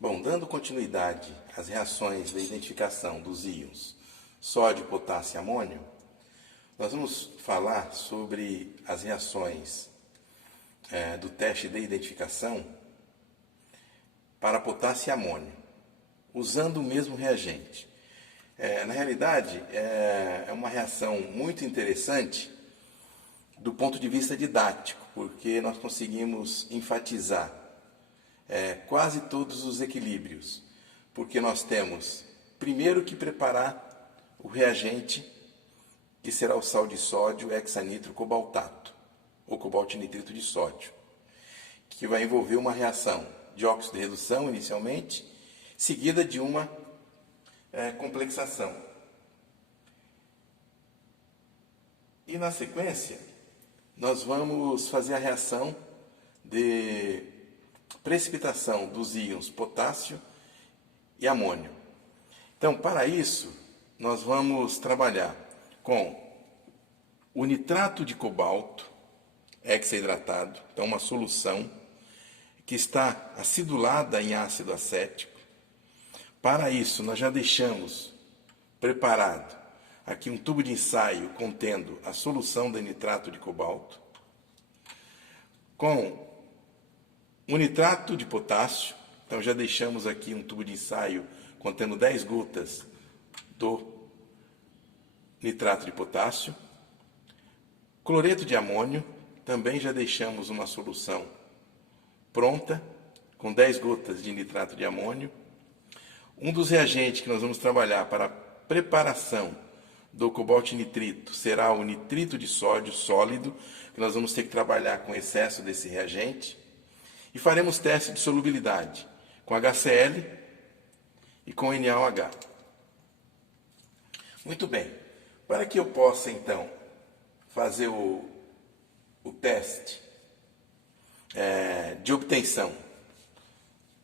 Bom, dando continuidade às reações da identificação dos íons sódio, potássio e amônio, nós vamos falar sobre as reações do teste de identificação para potássio e amônio, usando o mesmo reagente. Na realidade, é uma reação muito interessante do ponto de vista didático, porque nós conseguimos enfatizar quase todos os equilíbrios, porque nós temos primeiro que preparar o reagente, que será o sal de sódio hexanitro cobaltato, ou cobaltinitrito de sódio, que vai envolver uma reação de óxido de redução inicialmente, seguida de uma complexação. E na sequência, nós vamos fazer a reação de precipitação dos íons potássio e amônio. Então, para isso, nós vamos trabalhar com o nitrato de cobalto hexaidratado, então uma solução que está acidulada em ácido acético. Para isso, nós já deixamos preparado aqui um tubo de ensaio contendo a solução de nitrato de cobalto, com o nitrato de potássio. Então já deixamos aqui um tubo de ensaio contendo 10 gotas do nitrato de potássio. Cloreto de amônio, também já deixamos uma solução pronta com 10 gotas de nitrato de amônio. Um dos reagentes que nós vamos trabalhar para a preparação do cobaltinitrito será o nitrito de sódio sólido, que nós vamos ter que trabalhar com excesso desse reagente. E faremos teste de solubilidade com HCl e com NaOH. Muito bem. Para que eu possa, então, fazer o teste de obtenção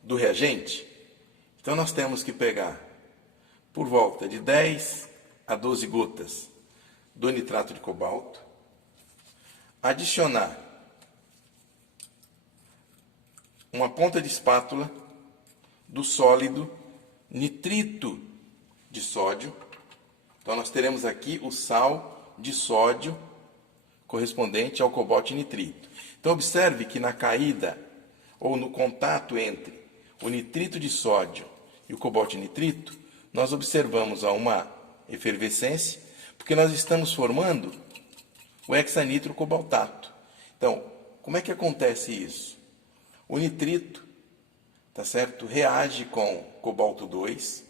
do reagente, então nós temos que pegar por volta de 10 a 12 gotas do nitrato de cobalto, adicionar uma ponta de espátula do sólido nitrito de sódio. Então nós teremos aqui o sal de sódio correspondente ao cobaltinitrito. Então observe que na caída ou no contato entre o nitrito de sódio e o cobaltinitrito, nós observamos uma efervescência, porque nós estamos formando o hexanitro cobaltato. Então, como é que acontece isso? O nitrito, tá certo, reage com cobalto 2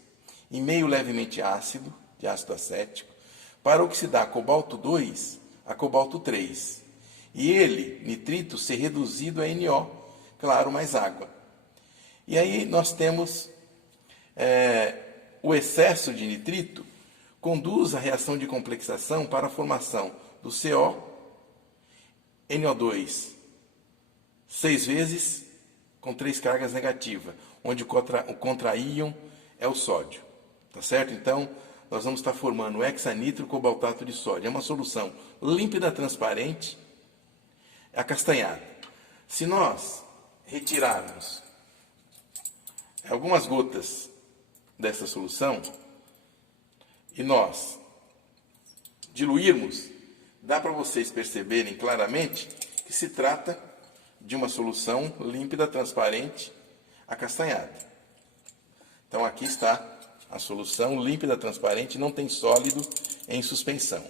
em meio levemente ácido, de ácido acético, para oxidar cobalto 2 a cobalto 3. E ele, nitrito, ser reduzido a NO, claro, mais água. E aí nós temos o excesso de nitrito conduz a reação de complexação para a formação do CO, NO2, 6 vezes, com 3 cargas negativas, onde o contraíon é o sódio. Tá certo? Então, nós vamos estar formando o hexanitro cobaltato de sódio. É uma solução límpida, transparente, acastanhada. Se nós retirarmos algumas gotas dessa solução e nós diluirmos, dá para vocês perceberem claramente que se trata de uma solução límpida, transparente, acastanhada. Então aqui está a solução límpida, transparente, não tem sólido em suspensão.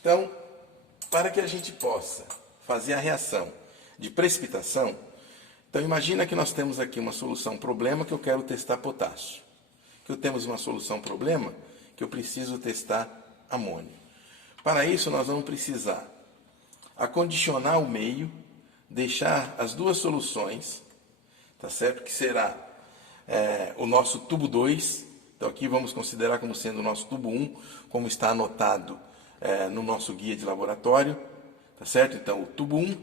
Então, para que a gente possa fazer a reação de precipitação, então imagina que nós temos aqui uma solução problema que eu quero testar potássio. Que temos uma solução problema que eu preciso testar amônio. Para isso nós vamos precisar acondicionar o meio, deixar as duas soluções, tá certo? Que será o nosso tubo 2, então aqui vamos considerar como sendo o nosso tubo 1, como está anotado no nosso guia de laboratório, tá certo? Então o tubo 1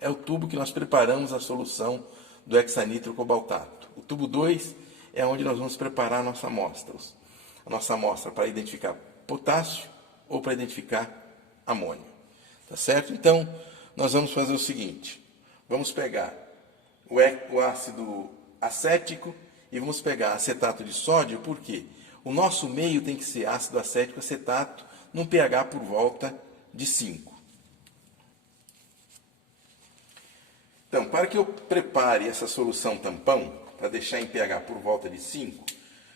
é o tubo que nós preparamos a solução do hexanitro cobaltato. O tubo 2 é onde nós vamos preparar a nossa amostra. A nossa amostra para identificar potássio ou para identificar amônio. Tá certo? Então, nós vamos fazer o seguinte. Vamos pegar o ácido acético e vamos pegar acetato de sódio, porque o nosso meio tem que ser ácido acético acetato num pH por volta de 5. Então, para que eu prepare essa solução tampão, para deixar em pH por volta de 5,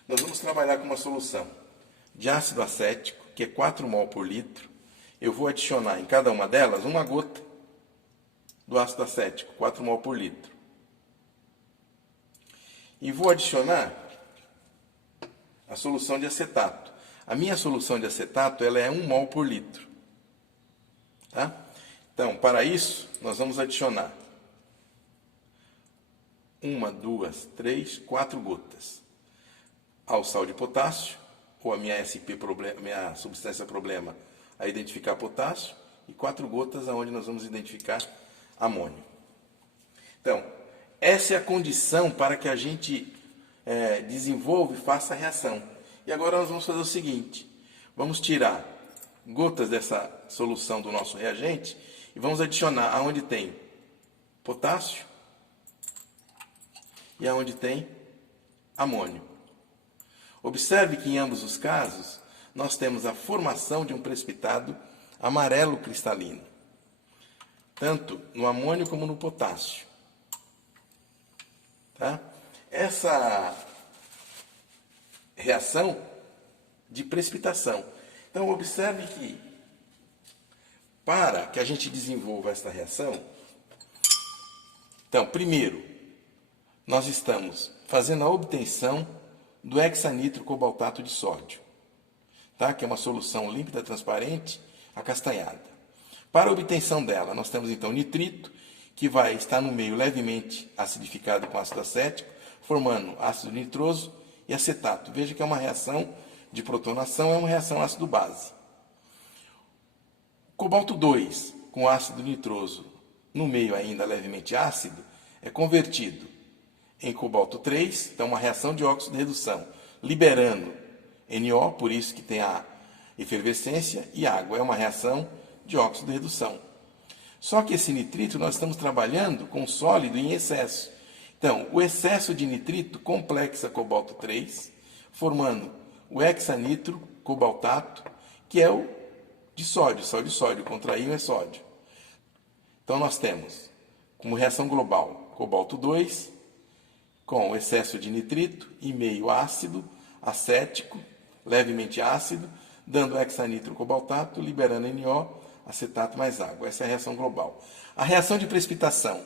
nós vamos trabalhar com uma solução de ácido acético, que é 4 mol por litro. Eu vou adicionar em cada uma delas uma gota do ácido acético, 4 mol por litro. E vou adicionar a solução de acetato. A minha solução de acetato ela é 1 mol por litro. Tá? Então, para isso, nós vamos adicionar 1, 2, 3, 4 gotas ao sal de potássio, ou a minha SP problema, minha substância problema a identificar potássio, e 4 gotas aonde nós vamos identificar amônio. Então, essa é a condição para que a gente desenvolva e faça a reação. E agora nós vamos fazer o seguinte, vamos tirar gotas dessa solução do nosso reagente e vamos adicionar aonde tem potássio e aonde tem amônio. Observe que em ambos os casos nós temos a formação de um precipitado amarelo cristalino, tanto no amônio como no potássio. Tá? Essa reação de precipitação. Então, observe que para que a gente desenvolva essa reação, então, primeiro, nós estamos fazendo a obtenção do hexanitro cobaltato de sódio, tá? Que é uma solução límpida, transparente, acastanhada. Para a obtenção dela, nós temos então nitrito, que vai estar no meio levemente acidificado com ácido acético, formando ácido nitroso e acetato. Veja que é uma reação de protonação, é uma reação ácido-base. Cobalto 2, com ácido nitroso no meio ainda levemente ácido, é convertido em cobalto 3, então uma reação de óxido de redução, liberando NO, por isso que tem a efervescência, e água, é uma reação de óxido de redução. Só que esse nitrito nós estamos trabalhando com sólido em excesso. Então, o excesso de nitrito complexa cobalto 3, formando o hexanitro cobaltato, que é o de sódio, sal de sódio, contra íon é sódio. Então, nós temos como reação global cobalto 2, com excesso de nitrito e meio ácido, acético, levemente ácido, dando hexanitro cobaltato, liberando NO, acetato mais água. Essa é a reação global. A reação de precipitação,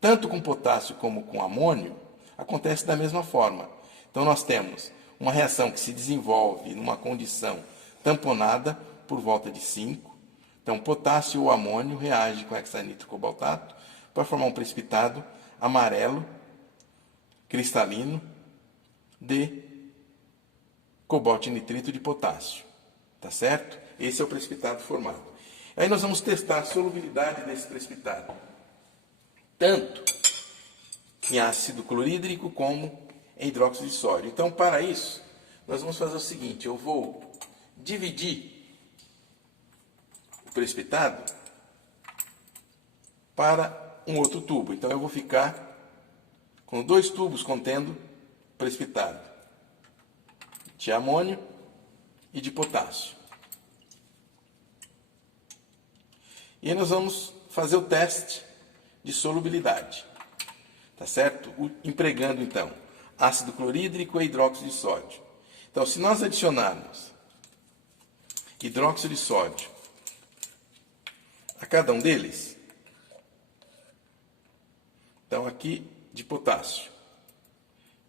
tanto com potássio como com amônio, acontece da mesma forma. Então, nós temos uma reação que se desenvolve numa condição tamponada por volta de 5. Então, potássio ou amônio reage com hexanitro cobaltato para formar um precipitado amarelo cristalino de cobalto e nitrito de potássio. Tá certo? Esse é o precipitado formado. Aí nós vamos testar a solubilidade desse precipitado, tanto em ácido clorídrico como em hidróxido de sódio. Então, para isso, nós vamos fazer o seguinte, eu vou dividir o precipitado para um outro tubo. Então, eu vou ficar com 2 tubos contendo precipitado de amônio e de potássio. E aí nós vamos fazer o teste de solubilidade, tá certo? Empregando, então, ácido clorídrico e hidróxido de sódio. Então, se nós adicionarmos hidróxido de sódio a cada um deles, então aqui de potássio,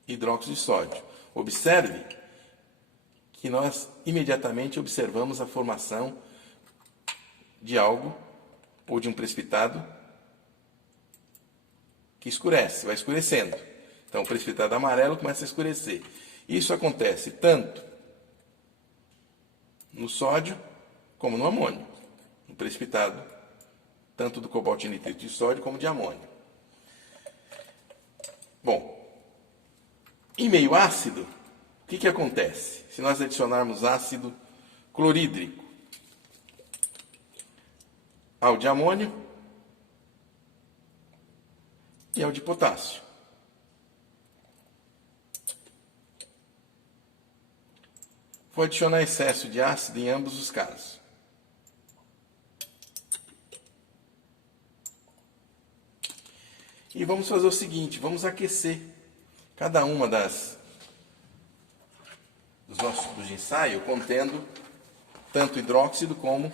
hidróxido de sódio. Observe que nós imediatamente observamos a formação de algo ou de um precipitado que escurece, vai escurecendo. Então, o precipitado amarelo começa a escurecer. Isso acontece tanto no sódio como no amônio. No precipitado, tanto do cobalto e nitrito de sódio como de amônio. Bom, em meio ácido, o que acontece? Se nós adicionarmos ácido clorídrico ao de amônio, e é o de potássio. Vou adicionar excesso de ácido em ambos os casos. E vamos fazer o seguinte, vamos aquecer cada uma dos nossos tubos de ensaio contendo tanto hidróxido como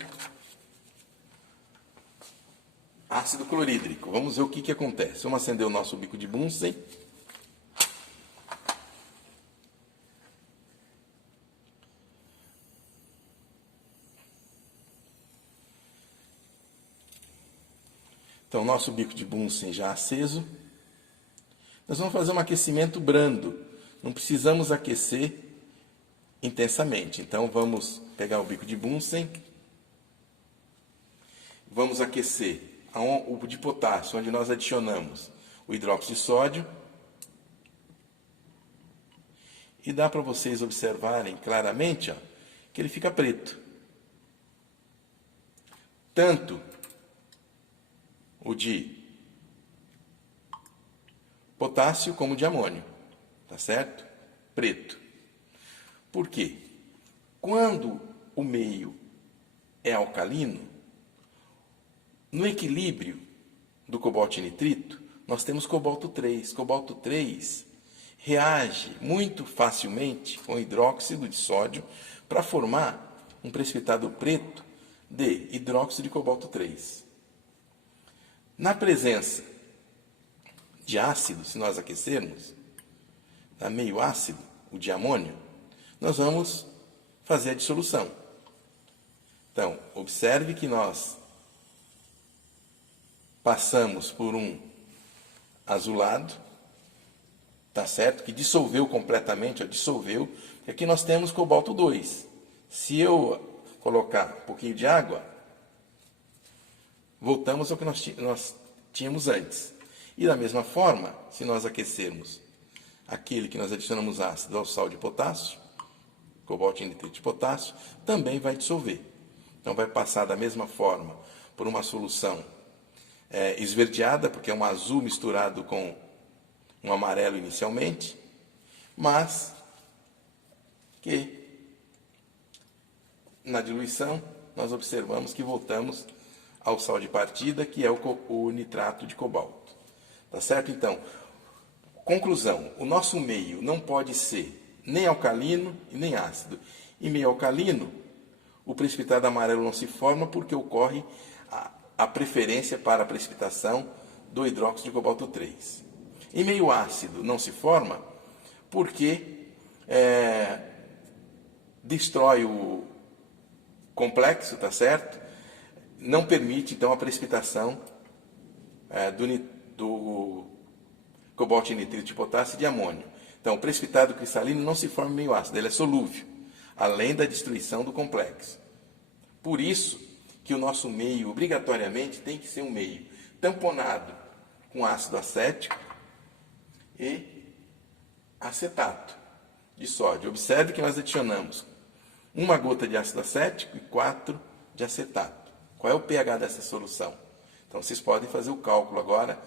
ácido clorídrico. Vamos ver o que acontece. Vamos acender o nosso bico de Bunsen. Então, nosso bico de Bunsen já aceso. Nós vamos fazer um aquecimento brando. Não precisamos aquecer intensamente. Então, vamos pegar o bico de Bunsen. Vamos aquecer o de potássio, onde nós adicionamos o hidróxido de sódio. E dá para vocês observarem claramente, ó, que ele fica preto. Tanto o de potássio como o de amônio, tá certo? Preto. Por quê? Quando o meio é alcalino, no equilíbrio do cobalto e nitrito, nós temos cobalto 3. Cobalto 3 reage muito facilmente com hidróxido de sódio para formar um precipitado preto de hidróxido de cobalto 3. Na presença de ácido, se nós aquecermos, tá, meio ácido, o de amônio, nós vamos fazer a dissolução. Então, observe que nós passamos por um azulado, tá certo? Que dissolveu completamente, ó, dissolveu. E aqui nós temos cobalto 2. Se eu colocar um pouquinho de água, voltamos ao que nós tínhamos antes. E da mesma forma, se nós aquecermos aquele que nós adicionamos ácido ao sal de potássio, cobalto e nitrito de potássio, também vai dissolver. Então vai passar da mesma forma por uma solução esverdeada, porque é um azul misturado com um amarelo inicialmente, mas que na diluição nós observamos que voltamos ao sal de partida, que é o nitrato de cobalto. Tá certo? Então, conclusão, o nosso meio não pode ser nem alcalino e nem ácido. Em meio alcalino, o precipitado amarelo não se forma porque ocorre a preferência para a precipitação do hidróxido de cobalto 3. Em meio ácido não se forma porque destrói o complexo, tá certo? Não permite, então, a precipitação do cobalto e nitrito de potássio e de amônio. Então, o precipitado cristalino não se forma em meio ácido, ele é solúvel, além da destruição do complexo. Por isso que o nosso meio, obrigatoriamente, tem que ser um meio tamponado com ácido acético e acetato de sódio. Observe que nós adicionamos 1 gota de ácido acético e 4 de acetato. Qual é o pH dessa solução? Então, vocês podem fazer o cálculo agora,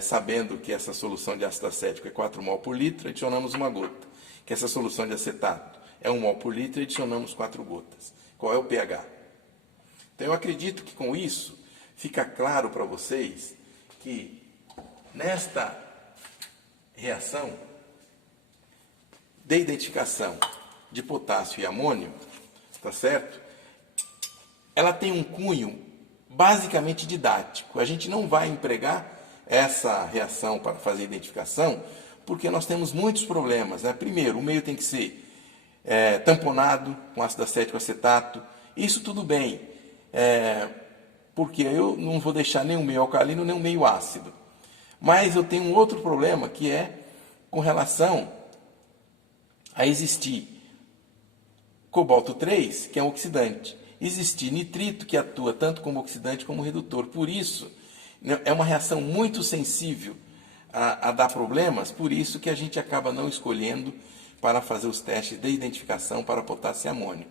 sabendo que essa solução de ácido acético é 4 mol por litro, adicionamos 1 gota. Que essa solução de acetato é 1 mol por litro, adicionamos 4 gotas. Qual é o pH? Então, eu acredito que com isso fica claro para vocês que nesta reação de identificação de potássio e amônio, tá certo? Ela tem um cunho basicamente didático. A gente não vai empregar essa reação para fazer identificação, porque nós temos muitos problemas, né? Primeiro, o meio tem que ser tamponado com ácido acético acetato. Isso tudo bem, porque eu não vou deixar nem o meio alcalino nem o meio ácido. Mas eu tenho um outro problema, que é com relação a existir cobalto 3, que é um oxidante. Existir nitrito, que atua tanto como oxidante como redutor. Por isso, é uma reação muito sensível a dar problemas, por isso que a gente acaba não escolhendo para fazer os testes de identificação para potássio e amônio.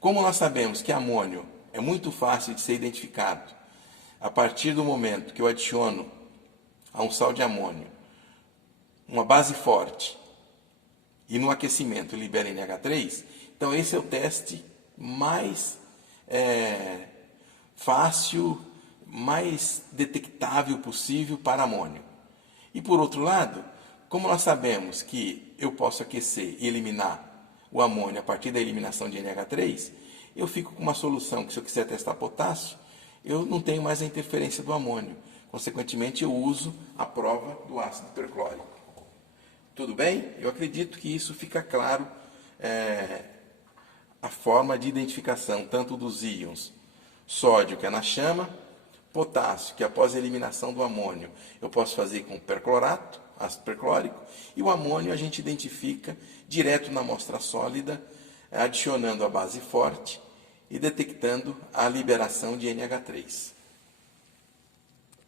Como nós sabemos que amônio é muito fácil de ser identificado, a partir do momento que eu adiciono a um sal de amônio, uma base forte, e no aquecimento libera NH3, então esse é o teste mais fácil, mais detectável possível para amônio. E por outro lado, como nós sabemos que eu posso aquecer e eliminar o amônio a partir da eliminação de NH3, eu fico com uma solução que, se eu quiser testar potássio, eu não tenho mais a interferência do amônio. Consequentemente, eu uso a prova do ácido perclórico. Tudo bem? Eu acredito que isso fica claro, a forma de identificação tanto dos íons sódio, que é na chama, potássio, que após a eliminação do amônio eu posso fazer com perclorato, ácido perclórico, e o amônio a gente identifica direto na amostra sólida, adicionando a base forte e detectando a liberação de NH3.